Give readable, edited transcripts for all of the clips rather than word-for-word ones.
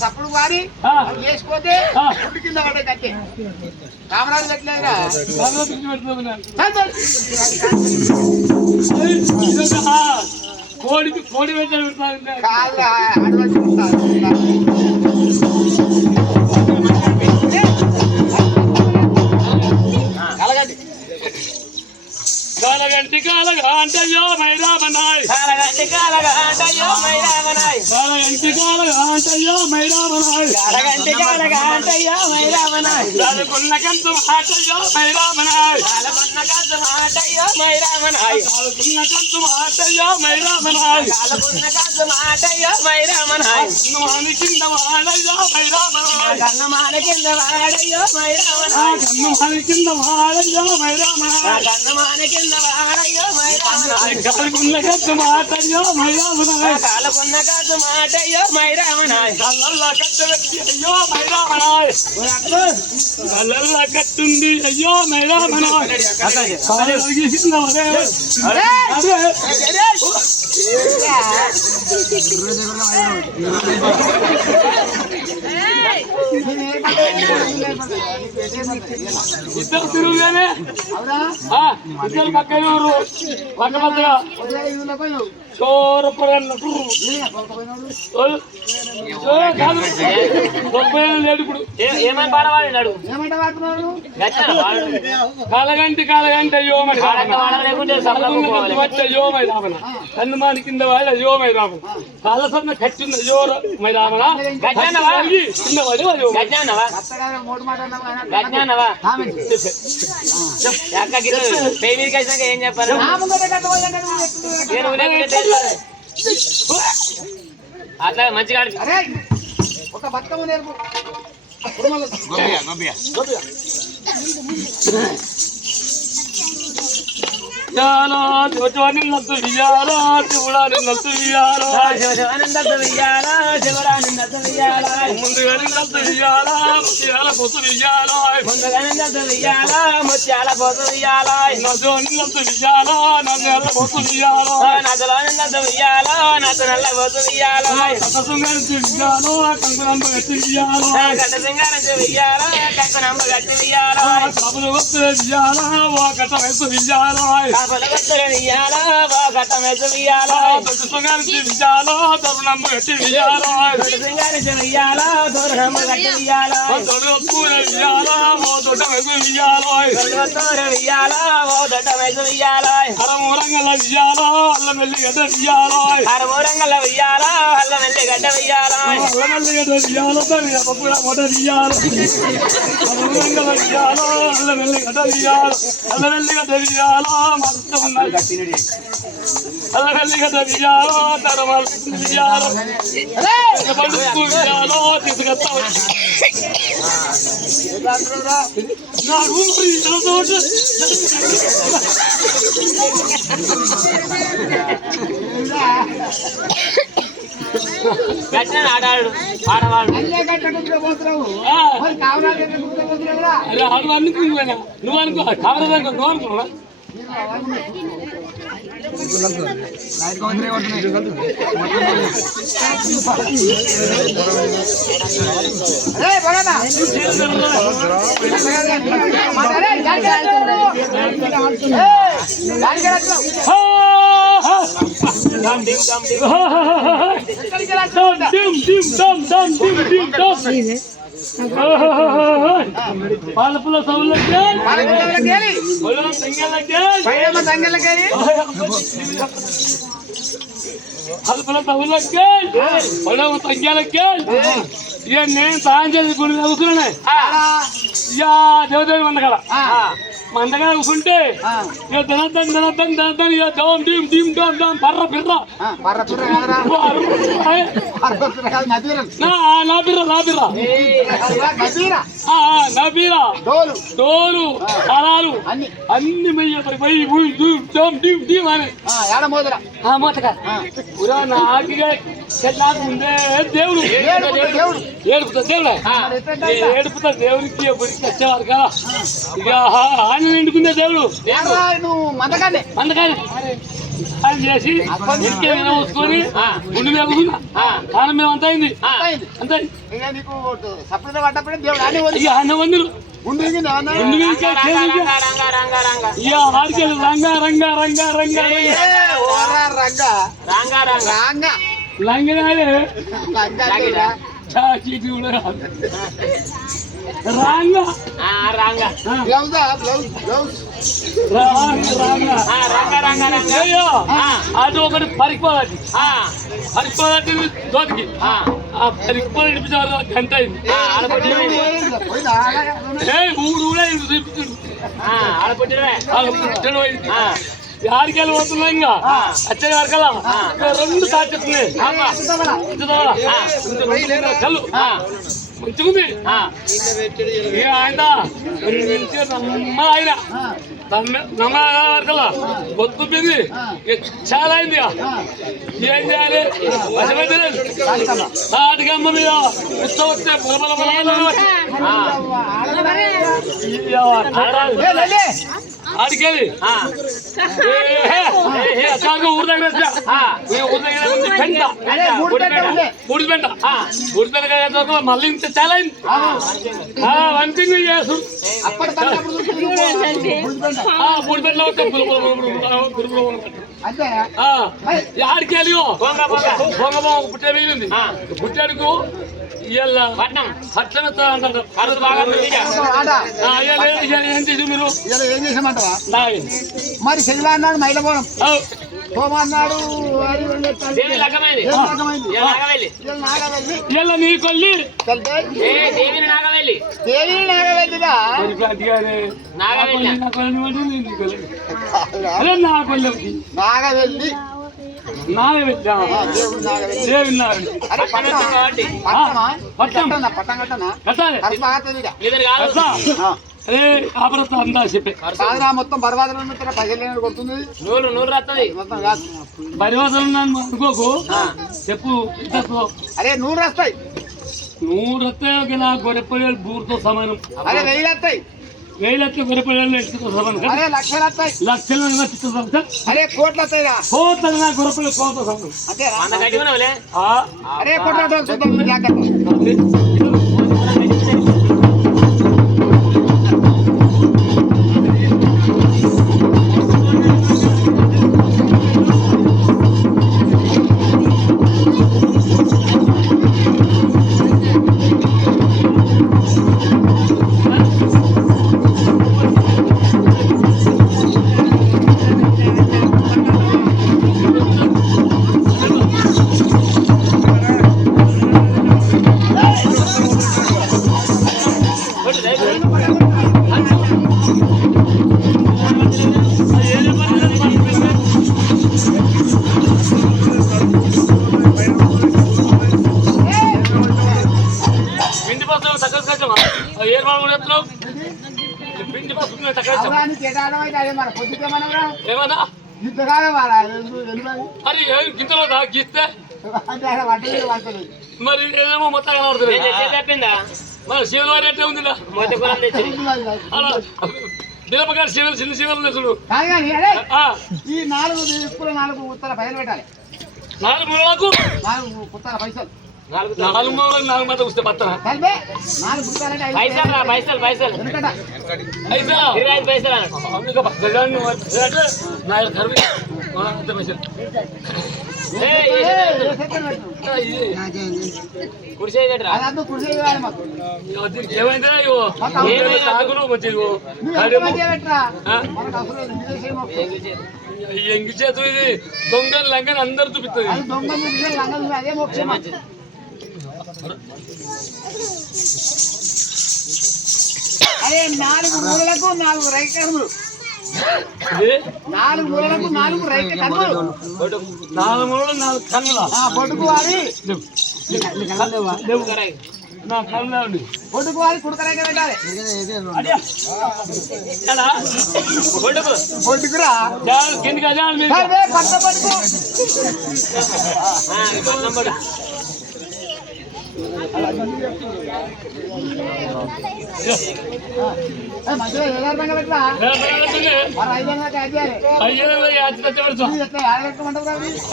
తప్పుడు వాడి వేసిపోతే కింద పడే కట్టే కామరాజు పెట్టలేదురా కోడి కోడి పెట్టారు కాలగంటి కాలగా అంటయ్యో మైరామనాయ్ కాలగంటి కాలగా అంటయ్యో మైరామనాయ్ కాలగంటి కాలగా అంటయ్యో మైరామనాయ్ కాలగంటి కాలగా అంటయ్యో మైరామనాయ్ కాలకున్న కంచు ఆటయ్యో మైరామనాయ్ కాలకున్న కంచు ఆటయ్యో మైరామనాయ్ కాలకున్న కంచు ఆటయ్యో మైరామనాయ్ కాలకున్న కంచు ఆటయ్యో మైరామనాయ్ కన్నమాని కింద వాడయ్యో మైరామనాయ్ కన్నమాని కింద వాడయ్యో మైరామనాయ్ కన్నమాని కింద వాడయ్యో మైరామనాయ్ కన్నమాని కింద కాలకున్న కట్టు మాటయ్యో మైరామనాయ్ కాలకున్న కట్టు మాటయ్యో మైరామనాయ్ కళ్ళల్లా కట్టు వ్యక్తి అయ్యో మైరామనాయ్ కళ్ళల్లా కట్టుంది అయ్యో మైరామనాయ్ ఇద్దరు తిరుగుగానే ఇద్దరు పక్కన పక్కపక్కగా చోరపడన్నప్పుడు లేడు ఇప్పుడు ఏమని పాడవాడు కాలగంటి కాలగంటి అయ్యో మరి అయ్యో మై రామన హనుమాని కింద వాడు అయ్యో మై రామన కాలసన్న ఖర్చుంది అయ్యో మై రామన కింద వాడు ఏం చెప్పారు అట్లా మంచిగా ఒక బతుకమ్మ నేర్పు యాలో జోజోని నత్తు వియాలో శివుడాని నత్తు వియాలో ముందుగాని నత్తు వియాలో ముత్యాల పొత్తు వియాలో నజోని నత్తు వియాలో నన్నెల్ల పొత్తు వియాలో కథసుంగాని వియాలో కంకునంబ గట్టి వియాలో కబులు వస్తు వియాలో వా కథ వయసు వియాలో ఆడాడు ఆడవాడు నువ్వు అనుకో కావాలి నువ్వు అనుకున్నా పాలపుల సౌలకి పాలపుల సౌలకి తంగ్యాలకి ఇక నేను సాయం చేసి గుడి కూర్చున్నానే ఇక దేవదేవి మందగల మందగా కూర్చుంటే ఇక ధనద్దం ఇక దోం డీమ్ డీమ్ డోమ్ డోమ్ పర్ర పిర్ర నా డోలు అరాలు అన్ని ముందే దేవుడు ఏడుపుతా దేవుడు ఏడుపుతా దేవుడికి ఎప్పటికి వచ్చేవారు కదా ఇక ఆయన నిండుకుందే దేవుడు మందకాన్ని అది చేసి వసుకొని గుండు మేపుకున్నా కాలం మేము అంత అయింది అంతే ఇక అన్న వందలు ఆడికెళ్ళి రంగా రంగా రంగా రంగా లంగనాలే చీటి కూడా రాంగా అది ఒకటి పరిపోదటి దోతికి ఆ పరిపోద ఇడిపించారు గంట అయింది ఊరు కూడా ఆడికెళ్ళి పోతున్నా ఇంకా వచ్చే వరకల్లా రెండు సాధ్యతున్నాయి కళ్ళు మంచిగుంది ఆయన ఆయన నమ్మ వరకల్లా బొత్తుపింది చాలా అయింది ఏం చేయాలి తాటికమ్మ మీద ఉత్సవం వస్తే ఆడికెళ్ళి ఊరి దగ్గర ఊరి మళ్ళీ ఇంత చాలా అయింది వంటింగ్ చేసు బూడిపెట్టలో ఆడికెళ్ళి పుట్టే మిగిలింది పుట్టాడుకు ఇవాళ పట్టణ ఏం చేసి మీరు ఏం చేసామంటావా మరి శనివారం అన్నాడు మైలపోవడం సోమన్నాడు నీకొల్లి నాగవెల్లి పట్టం. అరే ఆపరత అందా చెప్పే కాదురా మొత్తం బర్వాదలు పైసలు కొడుతుంది నూరు రాస్తుంది మొత్తం కాదు పరివాదం అనుకోకు చెప్పు ఇంతకు అరే 100 వస్తాయి 100 వస్తాయి నా గొర్రెపల్లి బూరుతో సమానం అరే 1000 వస్తాయి 1000 వస్తే గొర్రెపల్లి ఎట్టుతో సమానం అరే లక్షలు వస్తాయి లక్షలు సమానం అరే కోట్లు వస్తాయిరా కోట్ల నా గొర్రెపల్లి కోట్ల సమానం అంతేరా అంత గట్టి ఉన్నావులే అరే కోట్ల చూద్దాం జాగ్రత్త ఏమన్నా మరి గింతలో గీస్తే మరి ఏమో మొత్తం కనబడుతుంది చెప్పిందా మరి శివరారి అంటే ఉంది అలా మిరపకాయ శివలు చిన్న శివలు తెలుసు ఈ 4 ఉత్తర పైసలు పెట్టాలి 4 మూలకు 4 ఉత్తర పైసలు 4 మూలకు 4 మాత్రం వస్తే పత్తన 4 ఉత్తరాలంటే పైసలు ఎందుకంట పైసా 25 పైసలు నా కర్రీ పైసలు కుర్చీ అదంతా కృషి చేయాలి మాకు ఏమైందా సాగులు మంచిగా మనకు అవసరం లేదు ఎంగి చేతు ఇది దొంగలు లంగని అందరు చూపిస్తుంది అది దొంగ లంగ అదే మోక్షం అదే 4 మూలలకు 4 రైట్ కర్ములు 4 మూలలకు 4 రైట్ కర్ములు 4 మూలలు 4 కన్నుల పొడుగు వారి నా కన్నులా ఉండి పొడుగు వారి కుడకరేక పెట్టాలి పొడుగురా కిందికి అదే పట్ట పడుకు మంచిగా ఏదార్థంగా పెట్టా మరి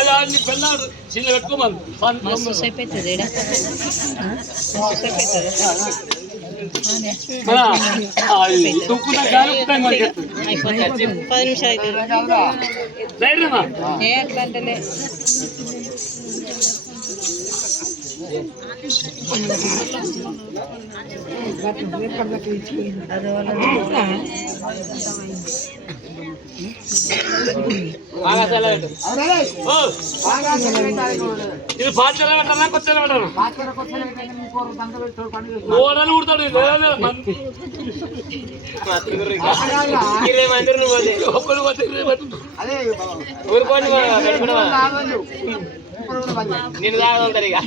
500 పెళ్ళాడు చిన్న పెట్టుకోమని తుక్కున్నా కానీ 10 నిమిషాలు అయితే ఇది పాత్ర పెట్టాలా కొత్తగా పెట్టాను ఓడలు ఉడతాడు నేను తాగుతారు ఇక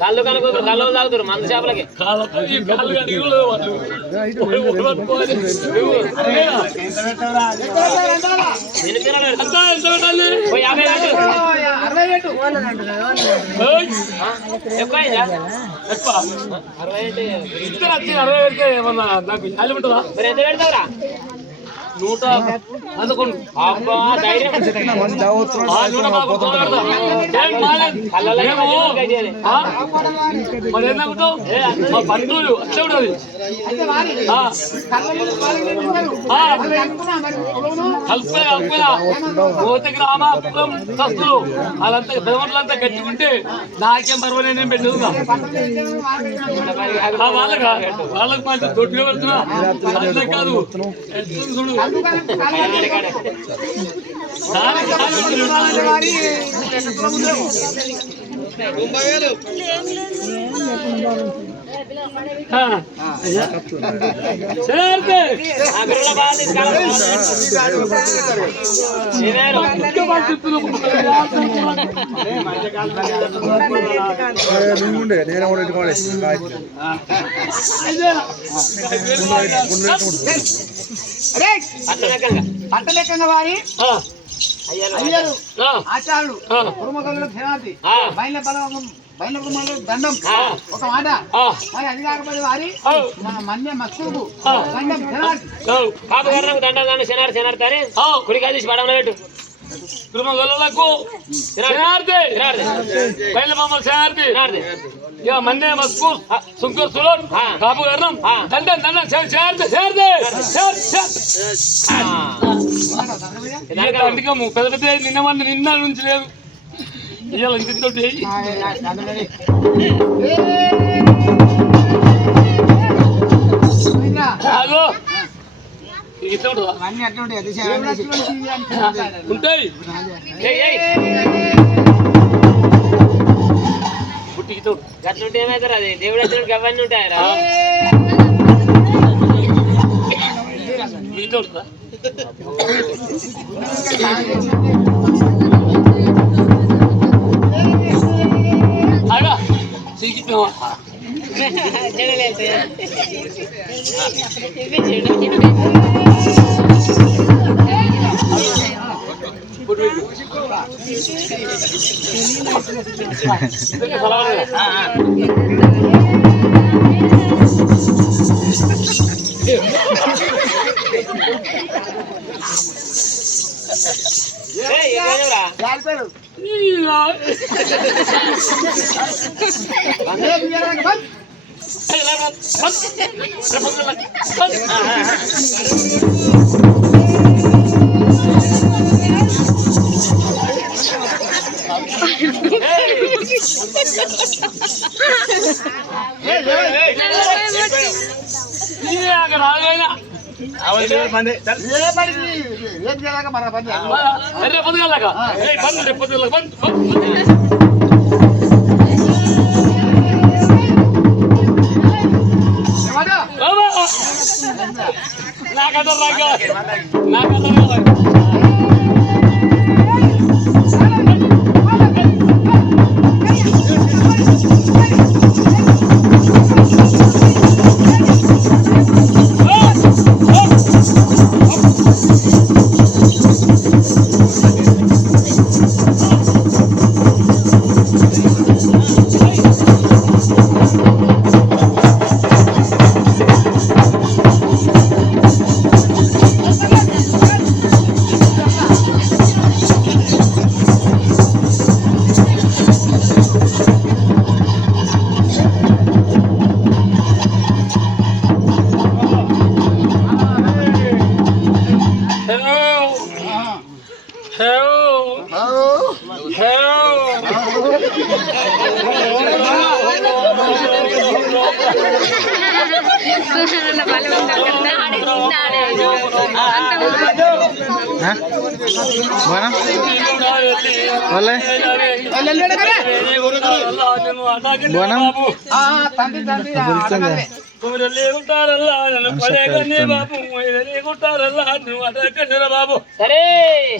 కళ్ళు కనుకోరు కళ్ళు తాగుతారు మందు చేపలకి ఏమన్నా నాకు ఉంటుందా మరి ఎంత పెడతావురా 111 అబ్బా ధైర్యం మరి ఏమవుతావు మా బంధువులు వచ్చే ఉండదు పోతే గ్రామాపురం కస్తులు వాళ్ళంతా పెదమట్లంతా కట్టుకుంటే నాకేం పర్వాలేదు నేను పెట్టుకుందా వాళ్ళకి మంచి దొడ్డుగా పెడుతున్నా అట్లే కాదు చూడు అట్టలెక్కగా వారి అయ్యారు ఆచారులు కురుమగలు ధనాది బయల దండం ఒక మాట మరి అది కాకపోతే వారి మన్య మస్తుకు దండం ధనాది కాపుగారు దండం దండం శనార్థి కుడి కలిసి పడవలో పెట్టు కురుమగలకు బయల బొమ్మలు శనార్థి మన్నే మస్కు సుంకర్ సులోన్ కాపు గర్ణం దండం దండం పెద్ద పెద్ద నిన్న మంది నిన్న నుంచి లేదు ఇవాళ ఇంత ఉంటాయి గట్లుంటే ఏమవుతారు అది దేవుడు వచ్చినట్టు అవన్నీ ఉంటాయరా మీతో రాగైనా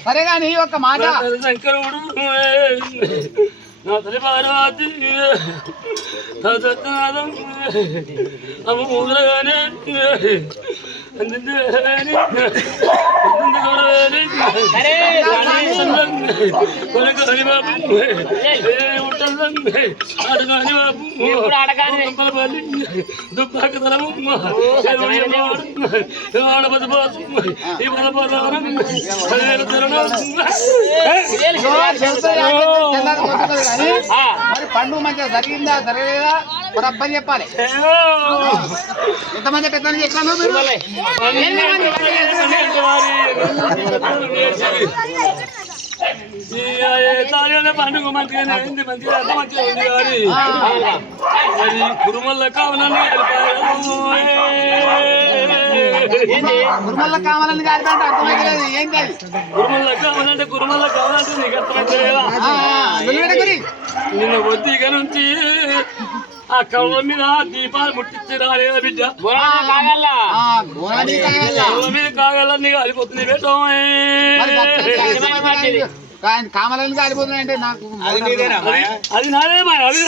సరే గాని ఒక మాట శంకరుడు నా తల్లి పార్వతి అమ్మ ఊరగానే దుబ్బాక తలము మరి పండుగ మంచిగా జరిగిందా జరగలేదా మరి అబ్బాయి చెప్పాలి. ఎంతమంది పెద్దలు చెప్పాను మీరు? పండుగ మంచిగానే అయింది, మంచిగా మంచిగా ఉంది. కానీ మరి కురుమల్ల కావాలని కురుమల్ల కావాలని కాదు అర్థమైతలేదు. ఏంటి అది? కురుమల్ల కావాలంటే నీకు అర్థమైతలేదా? నిన్న ఒద్దిగా నుంచి ఆ కళ్ళ మీద దీపాలు ముట్టించి రాలేదా బిడ్డ? మీద కాగలన్నీ కాలిపోతుంది బేటో. కామలని కాలిపోతున్నాయంటే నాకు అది నాదే మా అది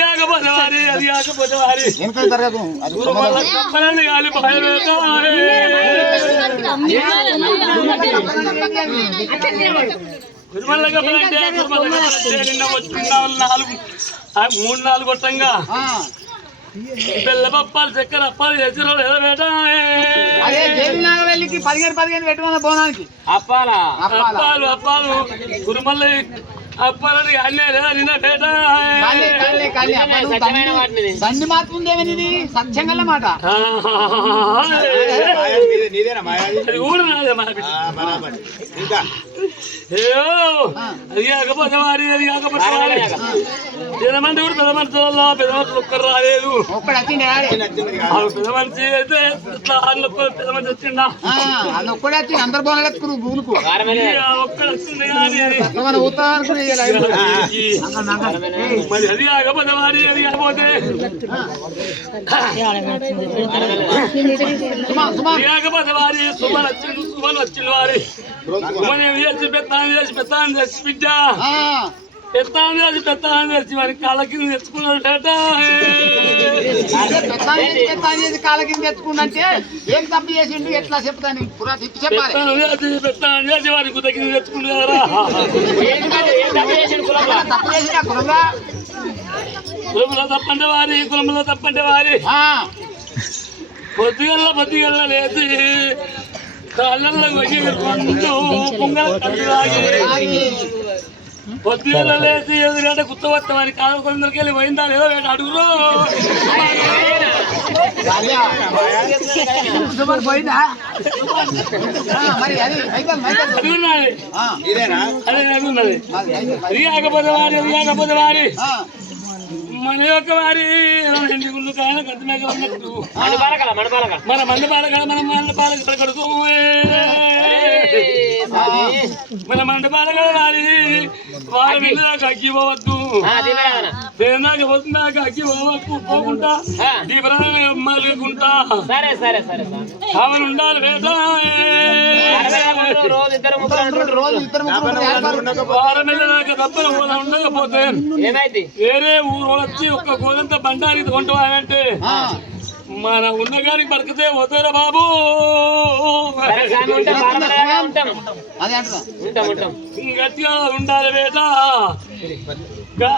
కాకపోతే వారి అది కాకపోతే వారి కప్పలని కాలి కురుమల్ల కప్పలంటే నిన్న వచ్చిన 3-4 కొట్టంగా బెల్ల పప్పాలు చక్కెర అప్పాలు చేసిరో లేదా బేట? అదే దేవి నాగవెల్లికి 15 పెట్టుకున్న బోనానికి అప్పాలు కురుమల్ల అప్పాలని అన్నీ లేదా నిన్న బేట? బండి మాత్రం ఏమని సత్యంగా మాట అది కూడా నాదే మన బిడ్డ. అది కాకపోతే వారి అది కాకపోతే వారి పెదమంది కూడా పెద్ద మనుషులలో పెద్ద మనుషులు ఒక్కరు రాలేదు. పెద్ద మనిషి అయితే ఇట్లా పెద్ద మనిషి వచ్చిండా ఒక్కడే వచ్చి అందరు బాగున్నారు భూములకు ఒక్కడు వచ్చింది కానీ మరి అది కాకపోతే వారి అది కాకపోతే కాకపోతే వారి సుమన్ వచ్చిండు వారి సుమన్ ఏం చేసి పెత్తాన్ని చేసి బిడ్డ పెత్తాన్ని చేసి వారి కాళ్ళ కింద తెచ్చుకున్నాడు బేట. కాళ్ళ కింద తెచ్చుకున్నంటే ఏం తప్పు చేసిండు ఎట్లా చెప్తాను పెత్తాన్ని చేసి వారి గుద్ద కింద తెచ్చుకున్నారా? తప్పు చేసిన కులంగా కులంలో తప్పంటే వారి పొద్దుగల్ల లేచి కాళ్ళల్లో వచ్చి పొంగల్ పొద్దుగల్ల లేచి ఎదురుగంట గుర్తుపడతామని కాళ్ళ కొందరికి వెళ్ళి పోయిందా లేదో అడుగురు. పోయిందా మరి అది అది ఉన్నది అది ఉన్నది. అది కాకపోతే వారి మన యొక్క వారి ఇంటి గుళ్ళు కాయన గంత మేక ఉన్నట్టు మన మంది పాలక మన మంది పాలక కొడుకు మన మంది పాలక వారి వారి వెళ్ళాక అగ్గి పోవద్దు, పేరునాక వస్తున్నాక అగ్గి పోకుండా దీపరాగా మలుగుకుంటా కావాలి ఉండాలి వేట. వారం వెళ్ళాక దప్పన ఉండకపోతే వేరే ఊరు వచ్చి ఒక్క గోదంత బండారికి కొంటామంటే మన ఉన్నగారికి బతికితే వద్దరా బాబు. గట్టిగా ఉండాలి బేట.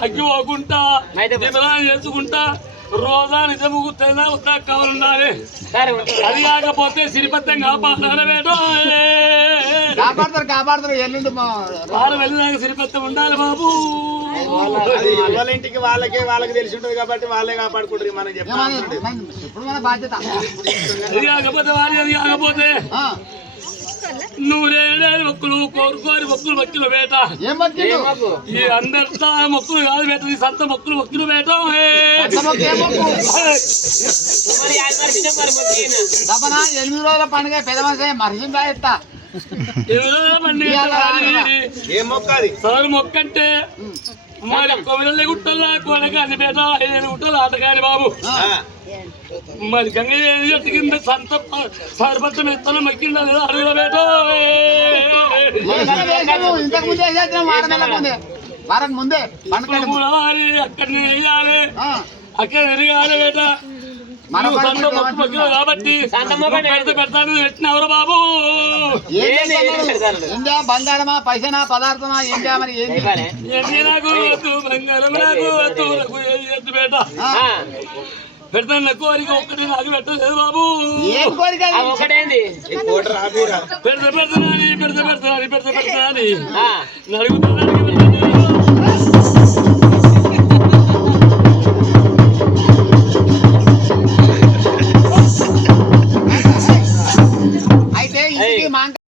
అగ్గి పోకుండా నిద్రాన్ని చేసుకుంటా రోజా నిజము కావాలి ఉండాలి. అది కాకపోతే సిరిపత్తం కాపాడాలి బేట. కాపాడతారు ఎల్లుండి వాళ్ళు వెళ్ళినాక సిరిపత్తం ఉండాలి బాబు. వాళ్ళ ఇంటికి వాళ్ళకి తెలిసి ఉంటది కాబట్టి వాళ్ళే కాపాడుకుంటారు. మనం ఇప్పుడు మన బాధ్యత. అది కాకపోతే అది కాకపోతే నువ్వు మొక్కులు కోరుకోని మొక్కులు బేట. ఈ అందరితో మొక్కులు కాదు బేట, ఈ సంత మొక్కులు బేట. తపన 8 రోజుల పండుగ పెద్ద మనిషి మరిచిందా ఎత్తా 8 రోజుల పండుగ మొక్కంటే మరి కొమిరల్లి గుట్టల్లా కోనగాని బేట 7 గుట్టలు ఆటగాని బాబు. మరి గంగయ్య చెట్టు కింద సంత సరిపత్తం ఎత్తనం మక్కిందా లేదా అడుగుల బేట. వారం ముందే పండుగ వారి అక్కడనే వేయాలి అక్కడ ఎరగాలి బేట మన నువ్వు సంత మొక్కు మొక్కినావు కాబట్టి పెడతాను పెట్టినవరు బాబు ఏంటా బంగారమా పైసనా పదార్థమా ఏంటా మరి ఏంటి ఎన్ని నాకు వద్దు బంగారం నాకు వద్దు నాకు ఎద్దు బేట పెడతాను కోరిక ఒక్కటి నాకు పెట్టలేదు బాబు ఏం కోరిక ఒకటేంది పెడతాని నడుగుతున్నాను